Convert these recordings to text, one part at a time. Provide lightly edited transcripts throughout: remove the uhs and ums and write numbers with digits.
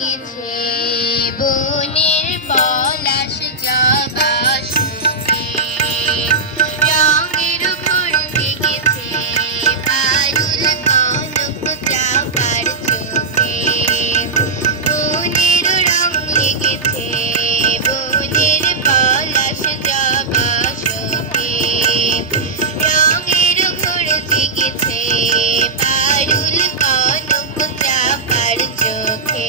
লেগেছে বনের পলাশ জবা শুকে, রঙের ঘোর লেগেছে পারুল কনক চাপার চোখে, বনের রং লেগেছে বনের পলাশ জবা শুকে, রঙের ঘোর লেগেছে পারুল কনক চাপার চোখে।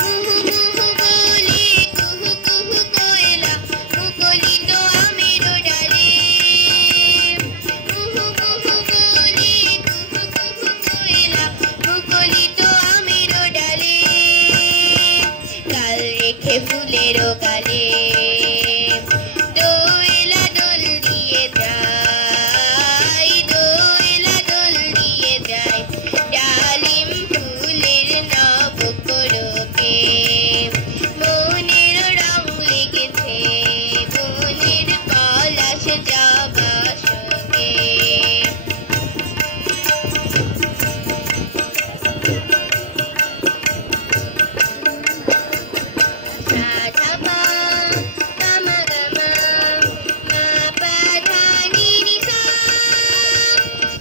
মুহু মুহু বলে কুহু কুহু কোয়েলা মুখরিত আমের ডালে, মুহু মুহু বলে কুহু কুহু কোয়েলা মুখরিত আমের ডালে, কাল রেখে ফুলের গালে দোয়েলা দোল দিয়ে যায়, দোয়েলা দোল দিয়ে যায় ডালিম ফুলের নব কোরকে, মনের রং লেগেছে বনের পলাশ জবা শুকে। সাধা গামা গামা মা পা ধা নি নি সা,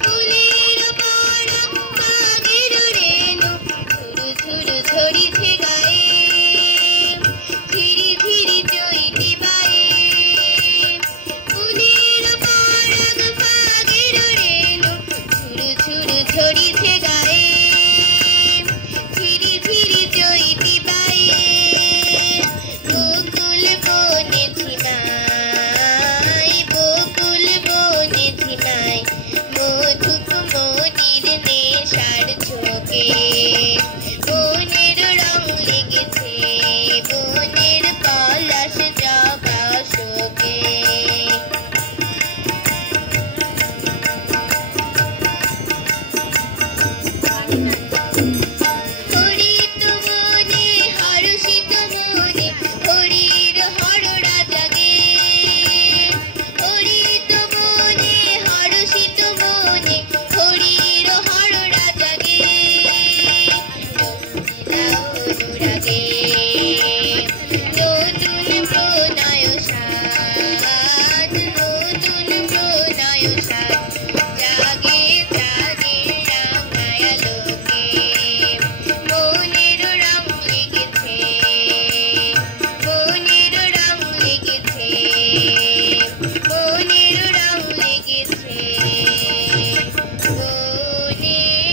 ফুলের পরা কাগের রেণু ঝুরু ঝুরু ঝরিছে গায়ে, ঝিরি ঝিরি চৈতি বায়ে, ফুলের পরাগ কাগের রেণু ঝুরু ঝুরু ঝরিছে গায়ে, ঝিরি ঝিরি চৈতি বায়ে, বকুল বনে ঝিমায়, বকুল বনে ঝিমায় মধুপ মনির নেশার ঝোঁকে, বনের রং লেগেছে বনের পলাশ জবা শুকে। হরিত মনে হর্ষিত মনে হরির হরড়া জাগে, হরিত মনে হর্ষিত মনে হরির হরড়া জাগে, অনুরাগে নতুন প্রণয় সাজ, নতুন প্রণয় সাজ জাগে জাগে রাঙায়া লোকে, মনের রং লেগেছে বনের রং লেগেছে, মনের রং লেগেছে বনের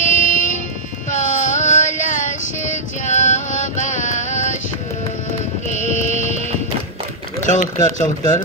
পলাশ জবা শুকে। চমৎকার চমৎকার।